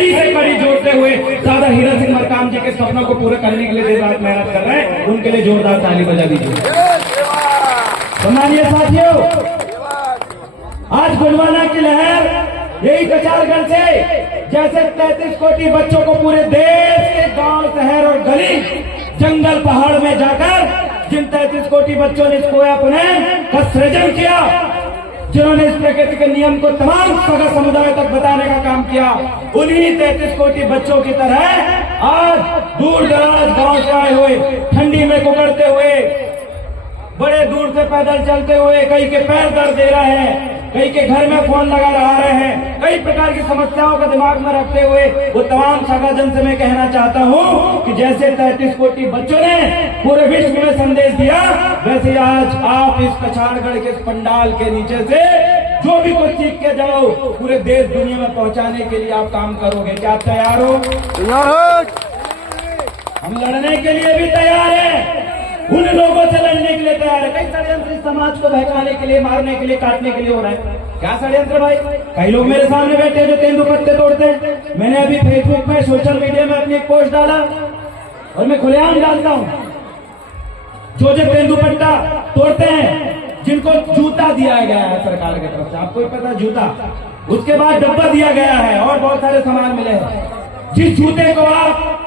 कड़ी से कड़ी जोड़ते हुए दादा हीरा सिंह मरकाम जी के सपनों को पूरा करने के लिए दिन रात मेहनत कर रहे हैं, उनके लिए जोरदार ताली बजा दीजिए। सम्मानीय साथियों, आज गुणवाना की लहर यही कचारगढ़ से जैसे 33 कोटि बच्चों को पूरे देश के गांव, शहर और गली, जंगल, पहाड़ में जाकर जिन 33 कोटि बच्चों ने इसको अपने का सृजन किया, जिन्होंने इस प्रकृति के नियम को तमाम सगा समुदाय तक बताने का काम किया, उन्हीं 33 कोटि बच्चों की तरह आज दूर दराज गांव से आए हुए, ठंडी में कुकड़ते हुए, बड़े दूर से पैदल चलते हुए, कई के पैर दर्द दे रहे हैं, कई के घर में फोन लगा रहे हैं, कई प्रकार की समस्याओं को दिमाग में रखते हुए वो तमाम सगाजन से मैं कहना चाहता हूं कि जैसे 33 कोटि बच्चों ने पूरे विश्व में संदेश दिया, वैसे आज आप इस कछारगढ़ के पंडाल के नीचे से जो भी कुछ सीख के जाओ, पूरे देश दुनिया में पहुंचाने के लिए आप काम करोगे। क्या तैयार हो? हम लड़ने के लिए भी तैयार हैं, उन लोगों से लड़ने के लिए तैयार है। कई षड्यंत्र समाज को बहकाने के लिए, मारने के लिए, काटने के लिए हो रहा है। क्या षड्यंत्र भाई? कई लोग मेरे सामने बैठे हैं जो तेंदुपत्ते तोड़ते हैं। मैंने अभी फेसबुक में, सोशल मीडिया में अपनी एक पोस्ट डाला और मैं खुलेआम डालता हूं, जो तेंदुपत्ता तोड़ते हैं, जिनको जूता दिया गया है सरकार की तरफ से, आपको पता जूता, उसके बाद डब्बा दिया गया है और बहुत सारे सामान मिले हैं। जिस जूते को आप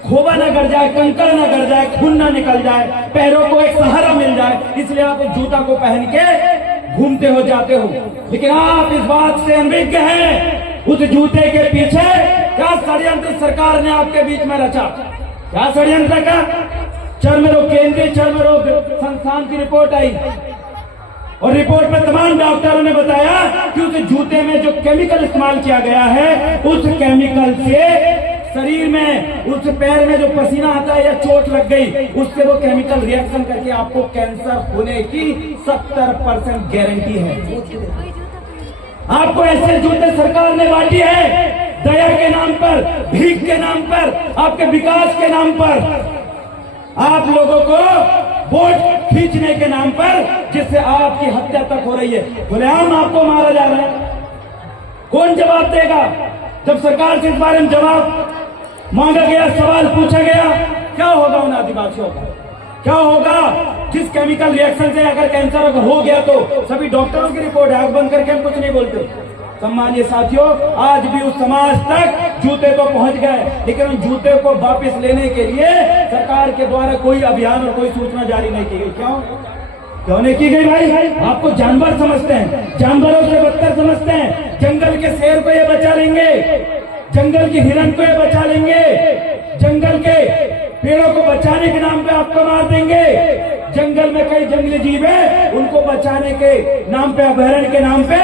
खोबा न कर जाए, कंकड़ न कर जाए, खून न निकल जाए, पैरों को एक सहारा मिल जाए, इसलिए आप उस जूता को पहन के घूमते हो, जाते हो। लेकिन आप इस बात से अनभिज्ञ हैं, उस जूते के पीछे क्या षड्यंत्र सरकार ने आपके बीच में रचा। क्या षड्यंत्र का? चर्म रोग, केंद्रीय चर्म रोग संस्थान की रिपोर्ट आई और रिपोर्ट में तमाम डॉक्टरों ने बताया कि उस जूते में जो केमिकल इस्तेमाल किया गया है, उस केमिकल से शरीर में, उस पैर में जो पसीना आता है या चोट लग गई, उससे वो केमिकल रिएक्शन करके आपको कैंसर होने की 70% गारंटी है। आपको ऐसे जूते सरकार ने बांटी है, दया के नाम पर, भीख के नाम पर, आपके विकास के नाम पर, आप लोगों को वोट खींचने के नाम पर, जिससे आपकी हत्या तक हो रही है। खुलेआम आपको मारा जा रहा है। कौन जवाब देगा? जब सरकार से इस बारे में जवाब मांगा गया, सवाल पूछा गया, क्या होगा उन आदिवासियों का? क्या होगा जिस केमिकल रिएक्शन से अगर कैंसर अगर हो गया तो सभी डॉक्टरों की रिपोर्ट है, आंख बंद करके हम कुछ नहीं बोलते। सम्मानीय साथियों, आज भी उस समाज तक जूते तो पहुंच गए, लेकिन उन जूते को वापस लेने के लिए सरकार के द्वारा कोई अभियान और कोई सूचना जारी नहीं की गई। क्यों नहीं की गई भाई? आपको जानवर समझते हैं, जानवरों से बदतर समझते हैं। जंगल के शेर को ये बचा लेंगे, जंगल की हिरण को ये बचा लेंगे, जंगल के पेड़ों को बचाने के नाम पे आपको मार देंगे। जंगल में कई जंगली जीव है, उनको बचाने के नाम पे, अभयारण्य के नाम पे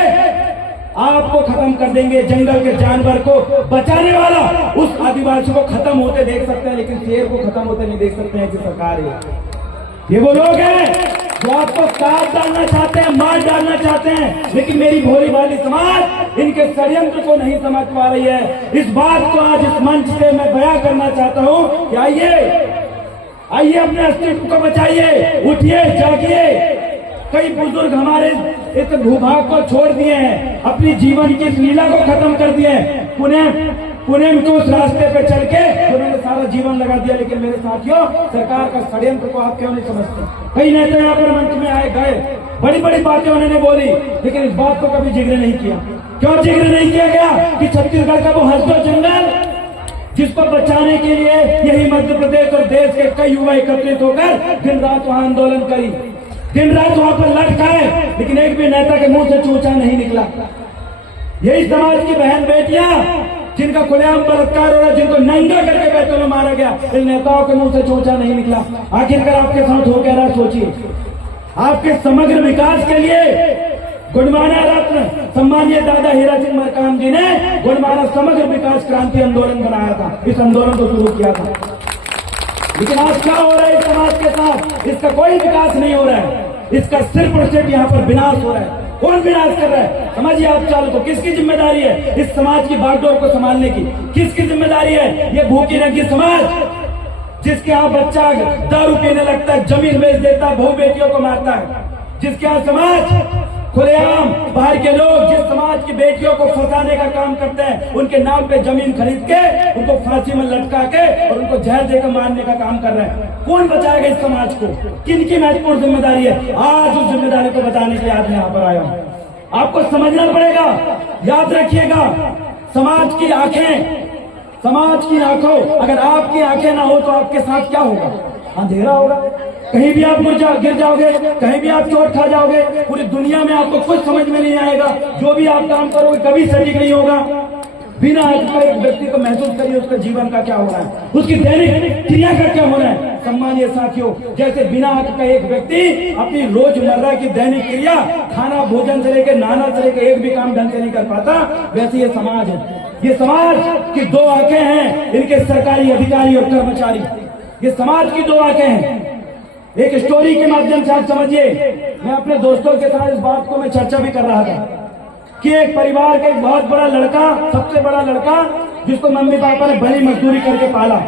आपको खत्म कर देंगे। जंगल के जानवर को बचाने वाला उस आदिवासी को खत्म होते देख सकते हैं, लेकिन शेर को खत्म होते नहीं देख सकते हैं। कि सरकार है, ये वो लोग हैं जो आपको काट डालना चाहते हैं, मार डालना चाहते हैं, लेकिन मेरी भोली भाली समाज इनके षड्यंत्र को नहीं समझ पा रही है। इस बात को आज इस मंच से मैं बयां करना चाहता हूं कि आइए अपने अस्तित्व को बचाइए, उठिए, जागिए। कई बुजुर्ग हमारे इस भूभाग को छोड़ दिए हैं, अपनी जीवन की इस लीला को खत्म कर दिए हैं। पुणे को उस रास्ते पे चल के उन्होंने सारा जीवन लगा दिया। लेकिन मेरे साथियों, सरकार का षड्यंत्र को आप क्यों नहीं समझते? कई नेता यहाँ पर मंच में आए गए, बड़ी बड़ी बातें उन्होंने बोली, लेकिन इस बात को कभी जिक्र नहीं किया। क्यों जिक्र नहीं किया गया कि छत्तीसगढ़ का वो हसदो जंगल, जिसको बचाने के लिए यही मध्य प्रदेश और देश के कई युवा एकत्रित होकर दिन रात वहां आंदोलन करी, दिन रात वहां पर लट खाए, लेकिन एक भी नेता के मुंह से चूचा नहीं निकला। यही समाज की बहन बेटियां जिनका खुलेआम बलात्कार हो रहा है, जिनको नंगा करके बैतूल में मारा गया, इन नेताओं के मुंह से चूचा नहीं निकला। आखिरकार आपके साथ हो क्या रहा सोचिए। आपके समग्र विकास के लिए गुणमाना रत्न सम्मानीय दादा हीरा सिंह मरकाम जी ने गुणमाना समग्र विकास क्रांति आंदोलन बनाया था, इस आंदोलन को शुरू किया था। लेकिन आज क्या हो रहा है इस समाज के साथ? इसका कोई विकास नहीं हो रहा है, इसका सिर्फ और सिर्फ यहाँ पर विनाश हो रहा है। कौन विनाश कर रहा है? समझिए आप चालू को, किसकी जिम्मेदारी है इस समाज की बागडोर को संभालने की? किसकी जिम्मेदारी है? ये भूखी नंगी समाज, जिसके यहाँ बच्चा दारू पीने लगता है, जमीन बेच देता है, बहू बेटियों को मारता है, जिसके यहाँ समाज खुलेआम बाहर के लोग जिस समाज की बेटियों को फंसाने का काम करते हैं, उनके नाम पे जमीन खरीद के उनको फांसी में लटका के और उनको जहर देकर मारने का काम कर रहे हैं। कौन बचाएगा इस समाज को? किनकी महत्वपूर्ण जिम्मेदारी है? आज उस जिम्मेदारी को बताने के लिए आज मैं यहाँ पर आया हूँ। आपको समझना पड़ेगा, याद रखिएगा, समाज की आंखों, अगर आपकी आंखें ना हो तो आपके साथ क्या होगा? अंधेरा होगा। कहीं भी आप गिर जाओगे, कहीं भी आप चोट खा जाओगे, पूरी दुनिया में आपको कुछ समझ में नहीं आएगा। जो भी आप काम करोगे कभी सटीक नहीं होगा। बिना आंख का एक व्यक्ति को महसूस करिए उसका जीवन का क्या हो रहा है, उसकी दैनिक क्रिया का क्या हो रहा है। सम्मानीय साथियों, जैसे बिना आंख का एक व्यक्ति अपनी रोजमर्रा की दैनिक क्रिया, खाना भोजन से लेकर नहाना से लेकर एक भी काम ढंग से नहीं कर पाता, वैसे ये समाज है। ये समाज की दो आंखें हैं, इनके सरकारी अधिकारी और कर्मचारी। ये समाज की दो आंखें हैं। एक स्टोरी के माध्यम से आप समझिए। मैं अपने दोस्तों के साथ इस बात को मैं चर्चा भी कर रहा था कि एक परिवार का एक बहुत बड़ा लड़का, सबसे बड़ा लड़का, जिसको मम्मी पापा ने बड़ी मजदूरी करके पाला,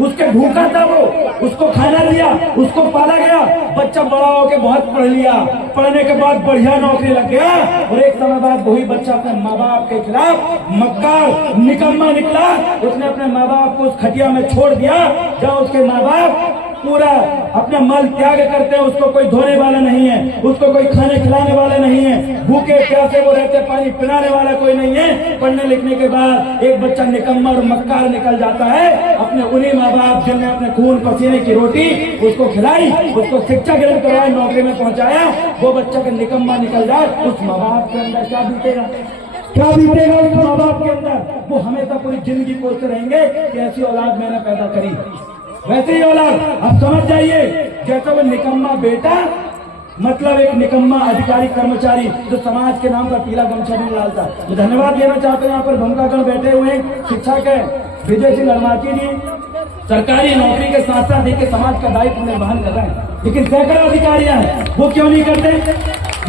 उसके भूखा था वो, उसको खाना दिया, उसको पाला गया। बच्चा बड़ा होकर बहुत पढ़ लिया, पढ़ने के बाद बढ़िया नौकरी लग गया और एक समय बाद वही बच्चा अपने माँ बाप के खिलाफ मक्कार निकम्मा निकला। उसने अपने माँ बाप को उस खटिया में छोड़ दिया जहाँ उसके माँ बाप पूरा अपना मल त्याग करते हैं। उसको कोई धोने वाला नहीं है, उसको कोई खाने खिलाने वाला नहीं है, भूखे प्यासे वो रहते, पानी पिलाने वाला कोई नहीं है। पढ़ने लिखने के बाद एक बच्चा निकम्मा और मक्कार निकल जाता है। अपने उन्हीं माँ बाप जिनने अपने खून पसीने की रोटी उसको खिलाई, उसको शिक्षा ग्रहण करवाई, नौकरी में पहुंचाया, वो बच्चा का निकम्मा निकल जाए, उस माँ बाप के अंदर क्या बीतेगा? क्या बीतेगा उस माँ बाप के अंदर? वो हमेशा पूरी जिंदगी कोसते रहेंगे कि ऐसी औलाद मैंने पैदा करी। वैसे ही औलाद, आप समझ जाइए, जैसा वो निकम्मा बेटा, मतलब एक निकम्मा अधिकारी कर्मचारी जो समाज के नाम पर पीला गमछा भी डालता। मैं धन्यवाद देना चाहते हैं, यहाँ पर भूमिकागण बैठे हुए हैं, शिक्षक है विजय सिंह अड़माती जी, सरकारी नौकरी के साथ साथ एक समाज का दायित्व निर्वहन कर रहे हैं। लेकिन सैकड़ों अधिकारियां हैं, वो क्यों नहीं करते?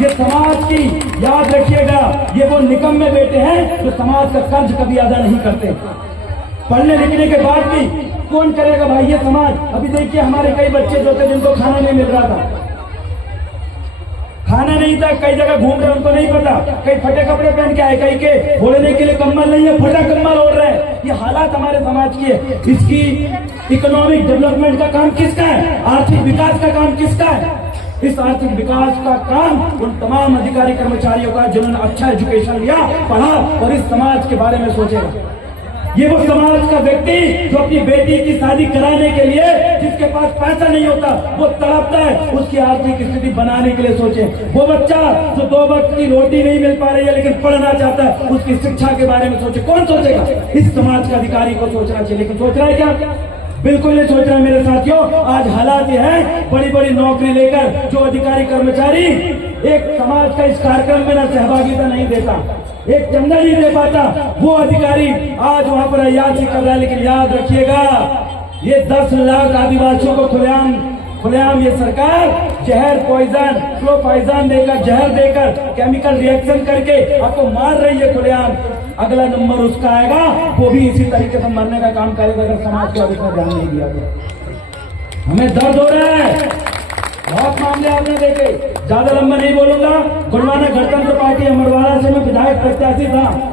ये समाज की, याद रखिएगा, ये वो निकम्मे बेटे हैं जो समाज का कर्ज कभी अदा नहीं करते। पढ़ने लिखने के बाद भी कौन करेगा भाई ये समाज? अभी देखिए हमारे कई बच्चे जो थे जिनको खाना नहीं मिल रहा था, खाना नहीं था, कई जगह घूम रहे, उनको नहीं पता, कई फटे कपड़े पहन के आए, कई के ओढ़ने के लिए कम्बल नहीं है, फटा कम्बल ओढ़ रहे हैं। ये हालात हमारे समाज की है। इसकी इकोनॉमिक डेवलपमेंट का काम किसका है? आर्थिक विकास का काम किसका है? इस आर्थिक विकास का काम उन तमाम अधिकारी कर्मचारियों का जिन्होंने अच्छा एजुकेशन लिया, पढ़ा और इस समाज के बारे में सोचेगा। ये वो समाज का व्यक्ति जो अपनी बेटी की शादी कराने के लिए, जिसके पास पैसा नहीं होता, वो तड़पता है, उसकी आर्थिक स्थिति बनाने के लिए सोचे। वो बच्चा जो 2 वक्त की रोटी नहीं मिल पा रही है लेकिन पढ़ना चाहता है, उसकी शिक्षा के बारे में सोचे। कौन सोचेगा? इस समाज का अधिकारी को सोचना चाहिए। लेकिन सोच रहा है क्या? बिल्कुल नहीं सोच रहा है मेरे साथियों। आज हालात ये है, बड़ी बड़ी नौकरी लेकर जो अधिकारी कर्मचारी एक समाज का इस कार्यक्रम में ना सहभागिता नहीं देता, एक चंदा नहीं दे पाता, वो अधिकारी आज वहां पर अयाची कर रहा है। लेकिन याद रखिएगा, ये 10 लाख आदिवासियों को खुलेआम ये सरकार जहर पॉइजन, फ्लो पॉइजन देकर, जहर देकर, केमिकल रिएक्शन करके आपको मार रही है खुलेआम। अगला नंबर उसका आएगा, वो भी इसी तरीके से मरने का काम करेगा अगर समाज को अभी ध्यान नहीं दिया गया। हमें दर्द हो रहा है, बहुत मामले आपने देखे, ज्यादा लंबा नहीं बोलूंगा। गुणवाना गणतंत्र पार्टी अमरवाड़ा से मैं विधायक प्रत्याशी था।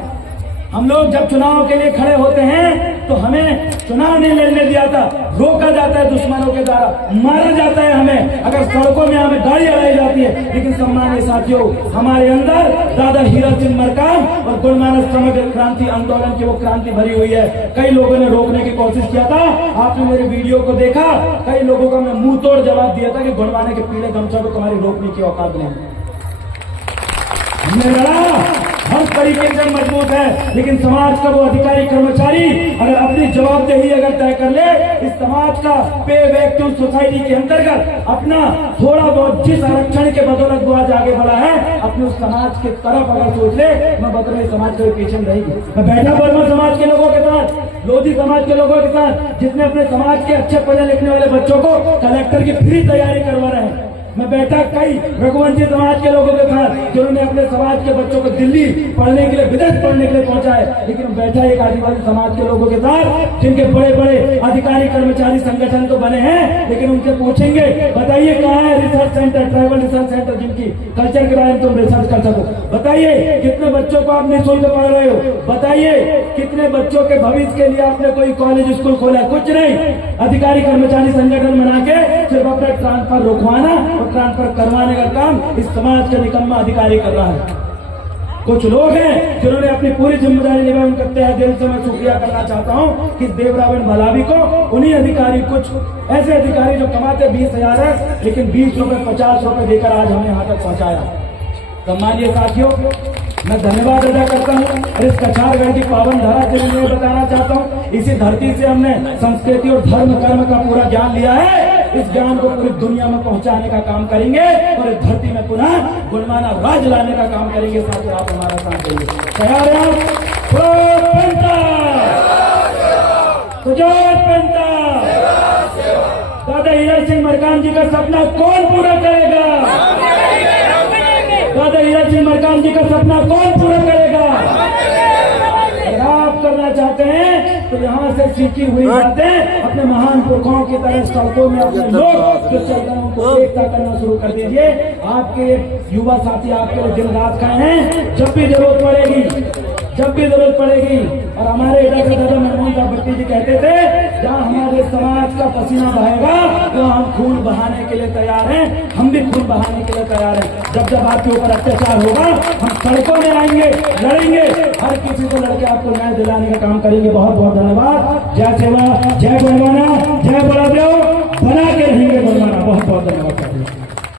हम लोग जब चुनाव के लिए खड़े होते हैं तो हमें चुनाव नहीं लड़ने दिया था, रोका जाता है दुश्मनों के द्वारा, मारा जाता है हमें, अगर सड़कों में हमें गाड़ी अड़ाई जाती है। लेकिन सम्मानीय साथियों, हमारे अंदर दादा हीरा सिंह मरकाम और गुणमानस समग्र क्रांति आंदोलन की वो क्रांति भरी हुई है। कई लोगों ने रोकने की कोशिश किया था, आपने मेरे वीडियो को देखा, कई लोगों का मैं मुंह तोड़ जवाब दिया था कि गुणवाने के पीले गमछा को तुम्हारी रोकने की औकात नहीं। हमने लड़ा, हर तरीके से मजबूत है। लेकिन समाज का वो अधिकारी कर्मचारी अगर अपनी जवाबदेही अगर तय कर ले, इस समाज का पे बैक टू सोसाइटी के अंतर्गत अपना थोड़ा बहुत जिस आरक्षण के बदौलत वो आज आगे बढ़ा है, अपने उस समाज के तरफ अगर सोच ले, मैं बदले समाज के पीछे नहीं रहेगी। मैं बैठा वर्मा समाज के लोगों के साथ, लोधी समाज के लोगों के साथ, जिसने अपने समाज के अच्छे पढ़ने लिखने वाले बच्चों को कलेक्टर की फ्री तैयारी करवा रहे हैं। मैं बैठा कई रघुवंशी समाज के लोगों के साथ, जिन्होंने अपने समाज के बच्चों को दिल्ली पढ़ने के लिए, विदेश पढ़ने के लिए पहुंचा है, लेकिन बैठा एक आदिवासी समाज के लोगों के साथ जिनके बड़े बड़े अधिकारी कर्मचारी संगठन तो बने हैं, लेकिन उनसे पूछेंगे बताइए कहाँ है research centre, tribal research centre जिनकी कल्चर के बारे में तुम रिसर्च कर सको। बताइए कितने बच्चों को आप निःशुल्क पढ़ रहे हो, बताइए कितने बच्चों के भविष्य के लिए आपने कोई कॉलेज स्कूल खोला, कुछ नहीं। अधिकारी कर्मचारी संगठन बना के सिर्फ अपना ट्रांसफर रुकवाना और ट्रांसफर करवाने का काम इस समाज का निकम्मा अधिकारी कर रहा है। कुछ लोग हैं जिन्होंने अपनी पूरी जिम्मेदारी निभाई, उनका तहे दिल से मैं शुक्रिया करना चाहता हूं कि देवरावन भलावी को, उन्हीं अधिकारी, कुछ ऐसे अधिकारी जो कमाते 20,000 है लेकिन 20 रुपए 50 रुपए देकर आज हमें यहाँ तक पहुंचाया। सम्मानिय साथियों, मैं धन्यवाद अदा करता हूँ और इस कछारगढ़ की पावन धरा से मैं बताना चाहता हूँ, इसी धरती से हमने संस्कृति और धर्म कर्म का पूरा ज्ञान लिया है। इस ज्ञान को पूरी दुनिया में पहुंचाने का काम करेंगे और इस धरती में पुनः गुणमाना राज लाने का काम करेंगे। साथियों, आप हमारा साथ देंगे, तैयार हैं आप? दादा हीरा सिंह मरकाम जी का सपना कौन पूरा करेगा? दादा हीरा सिंह मरकाम जी का सपना कौन पूरा करेगा? अगर आप करना चाहते हैं तो यहाँ से सीखी हुई बातें अपने महान पुरखों की तरह सड़कों में अपने लोग जो चल रहे हैं उनको एकता करना शुरू कर दीजिए। आपके युवा साथी आपके लिए दिन रात खाए हैं, जब भी जरूरत पड़ेगी, जब भी जरूरत पड़ेगी। और हमारे इधर से दादा मनमोहन साहब भट्टी जी कहते थे, जहाँ हमारे समाज का पसीना बहेगा तो हम खून बहाने के लिए तैयार हैं, हम भी खून बहाने के लिए तैयार हैं। जब जब आपके ऊपर अत्याचार होगा हम सड़कों में आएंगे, लड़ेंगे, हर किसी को लड़के आपको न्याय दिलाने का काम करेंगे। बहुत बहुत धन्यवाद। जय सेवा, जय बलवाना, जय बड़ा देव, बना के रहेंगे बलवाना। बहुत बहुत धन्यवाद।